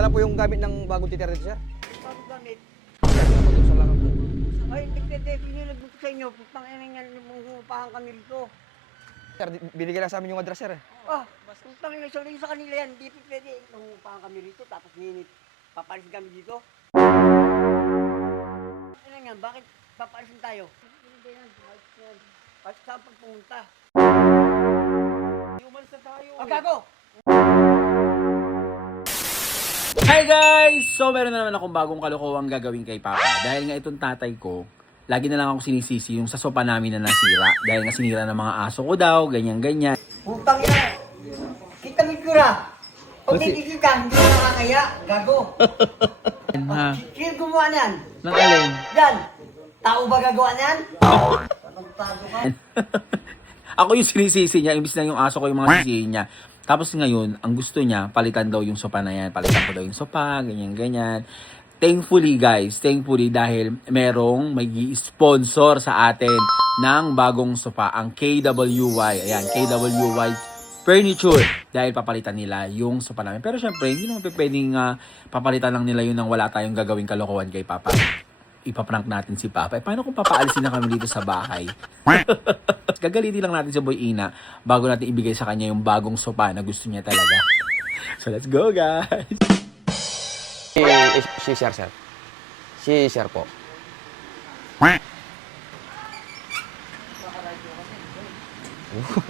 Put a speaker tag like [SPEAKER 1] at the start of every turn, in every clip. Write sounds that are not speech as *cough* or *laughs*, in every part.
[SPEAKER 1] dala po yung gamit ng bagong titira dito siya?
[SPEAKER 2] Bagong gamit. Ay, hindi ka definitely sa inyo. Putang ina niya, nung humupahan kami dito.
[SPEAKER 1] Sir, binigay lang sa amin yung address, sir.
[SPEAKER 2] Ah, oh, putang ina, sa kanila yan. Hindi pa pwede humupahan kami dito. Tapos minit, papalis kami dito. Ina niya, bakit papalisin tayo? Hindi lang, bakit saan pagpunta? Hindi na tayo. Okay, ako!
[SPEAKER 1] Hi guys! So meron na naman akong bagong kalokohan gagawin kay Papa. Dahil nga itong tatay ko, lagi na lang ako sinisisi yung sasopa namin na nasira. Dahil nga sinira ng mga aso ko daw, ganyan-ganyan.
[SPEAKER 2] Putang yan! Kita ni Kura! O hindi kita, hindi na nakakaya, gago! Pag kikir gumawa niyan! Nang Yan! Tao ba gagawa niyan?
[SPEAKER 1] Ako yung sinisisi niya, imbis na yung aso ko yung mga sisihin niya. Tapos ngayon, ang gusto niya, palitan daw yung sopa na yan. Palitan ko daw yung sopa, ganyan, ganyan. Thankfully guys, thankfully dahil merong mag-sponsor sa atin ng bagong sopa, ang KWY. Ayan, KWY Furniture. Dahil papalitan nila yung sopa namin. Pero syempre, hindi naman pwedeng uh, papalitan lang nila yun nang wala tayong gagawin kalokohan kay Papa. Ipaprank natin si Papa. Eh, paano kung papaalisin na kami dito sa bahay? *laughs* gagalitin lang natin sa boy Ina bago natin ibigay sa kanya yung bagong sopa na gusto niya talaga. so let's go guys! Si, si Sir Sir. Si share po. Quack!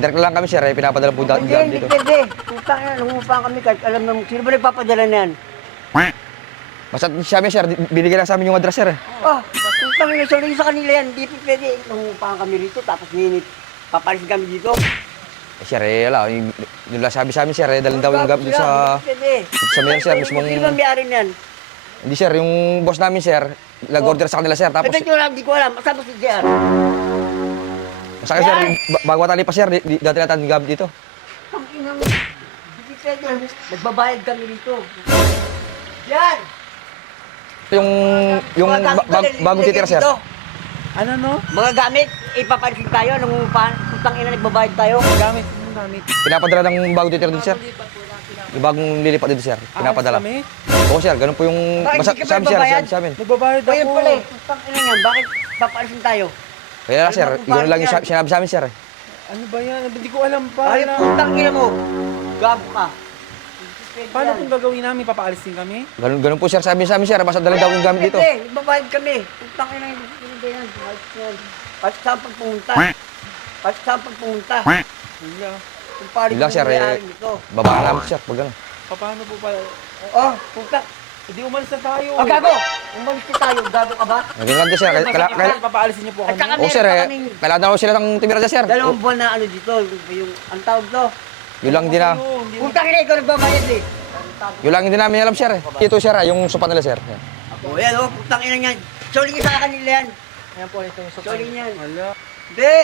[SPEAKER 1] Direk lang kami, sir. ay eh, Pinapadala po dati dito. Hindi, hindi,
[SPEAKER 2] hindi. Lumupang kami. Kahit alam mo, sino ba nagpapadala na yan?
[SPEAKER 1] Basta siya may sir, binigyan lang sa amin yung address sir. Oh,
[SPEAKER 2] basta oh. kung tayo sa kanila yan, hindi pwede. Tumupang kami rito, tapos ninit, papalis si kami dito. Eh,
[SPEAKER 1] sir, eh, yun eh. ala, yung lang sabi sa amin sir, dalang daw yung gab sa... Hindi sa mayroon sir, mismo yung...
[SPEAKER 2] Hindi ba niyan?
[SPEAKER 1] Hindi sir, yung boss namin sir, nag-order sa kanila sir, oh. tapos...
[SPEAKER 2] Pwede nyo lang, hindi ko alam, masama si JR.
[SPEAKER 1] Sa kasi yeah. bago tali pa sir, di, di, dati natin gab dito.
[SPEAKER 2] Pangina mo. Hindi Nagbabayad kami dito. Yan!
[SPEAKER 1] Yung, Mag yung ba bag bago titira sir.
[SPEAKER 3] Ano no?
[SPEAKER 2] Mga gamit, ipapansin tayo. Anong pan? Kung tangina nagbabayad tayo. Mga
[SPEAKER 3] gamit. gamit.
[SPEAKER 1] Pinapadala ng bago titira dito, dito sir. Yung bagong lilipat dito sir. Pinapadala. Oo oh, sir, ganun po yung... Masa, sa amin sir, sa amin.
[SPEAKER 3] Nagbabayad ako. Ayun pala eh.
[SPEAKER 2] Pangina nga, bakit papansin tayo?
[SPEAKER 1] Kaya na, sir. Yun lang yan? yung sinabi sa amin, sir.
[SPEAKER 3] Ano ba yan? Hindi ko alam pa.
[SPEAKER 2] Ay, putang ina mo. Gab ka.
[SPEAKER 3] Paano kung gagawin namin? Papaalis din kami? Gano,
[SPEAKER 1] ganoon ganun po, sir. Sabi sa amin, sir. Masadala daw yung gamit dito.
[SPEAKER 2] Hindi, babayad kami. Putang ina yung ganyan. Pasta ang pagpunta. Pasta ang pagpunta.
[SPEAKER 1] Hindi lang, sir. Babaalam, sir. Pagano.
[SPEAKER 3] Paano po pala?
[SPEAKER 2] Oh, putang. Hindi umalis na tayo. Oh, okay, gago! Umalis na tayo, gago ka ba?
[SPEAKER 1] Naging lang siya. Kailangan
[SPEAKER 3] papaalisin niyo po kami.
[SPEAKER 1] Oo, ka sir. Kailangan eh, ako sila ng tibira sir.
[SPEAKER 2] Dalawang buwan na ano dito. Yung, yung ang tawag to. Ay,
[SPEAKER 1] yung lang oh, din oh, na.
[SPEAKER 2] Kung takin ikaw nagbabayad eh.
[SPEAKER 1] Yung lang din namin alam, sir. Ito, sir, yung sopa nila, sir.
[SPEAKER 2] Oo, oh, yan, oh. Putang ina niyan. Choling niya sa kanila yan. Ayan po, ito yung sopa. Choling niyan. Wala. Hindi!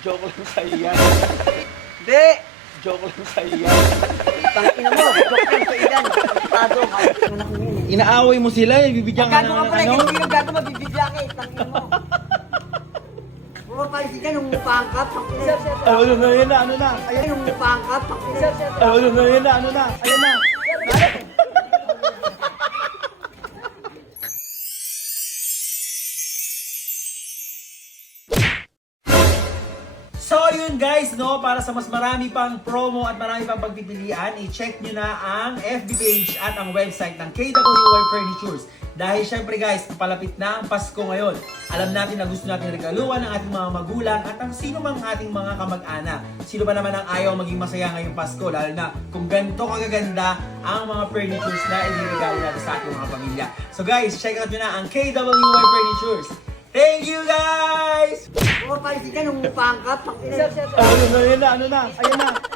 [SPEAKER 3] Joke lang sa iyan. Hindi! Joke lang sa iyan.
[SPEAKER 2] Putang ina mo. Joke lang sa iyan. Tado ka
[SPEAKER 1] inaaway mo sila, ibibigyan ka ng ano.
[SPEAKER 2] Pagkano ka pala, ganito yung gato, mabibiglaki. Tangin mo. Puro pala si ka, nung mukhang ka, pakinig.
[SPEAKER 3] Ano na, ano na, ano na.
[SPEAKER 2] Ayan, nung mukhang ka, pakinig.
[SPEAKER 3] Ano na, ano na, ano na.
[SPEAKER 2] Ayan na.
[SPEAKER 1] ngayon guys, no, para sa mas marami pang promo at marami pang pagpipilian, i-check nyo na ang FB page at ang website ng KWY Furnitures. Dahil syempre guys, palapit na ang Pasko ngayon. Alam natin na gusto natin regaluan ang ating mga magulang at ang sino mang ating mga kamag-anak. Sino ba naman ang ayaw maging masaya ngayong Pasko? Dahil na kung ganito kagaganda ang mga furnitures na iniregalo natin sa ating mga pamilya. So guys, check out nyo na ang KWY Furnitures. Thank you guys!
[SPEAKER 2] Huwag oh, pa, hindi ka nung mukhang *laughs* Ano
[SPEAKER 3] na, ano na, ayun na.